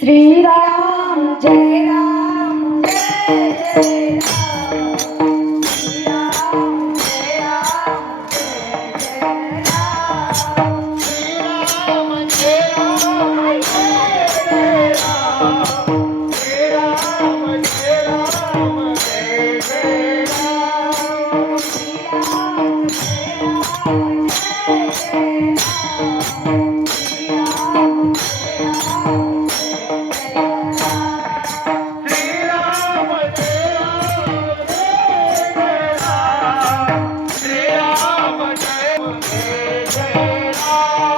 Shriram Jai Ram. Thank you.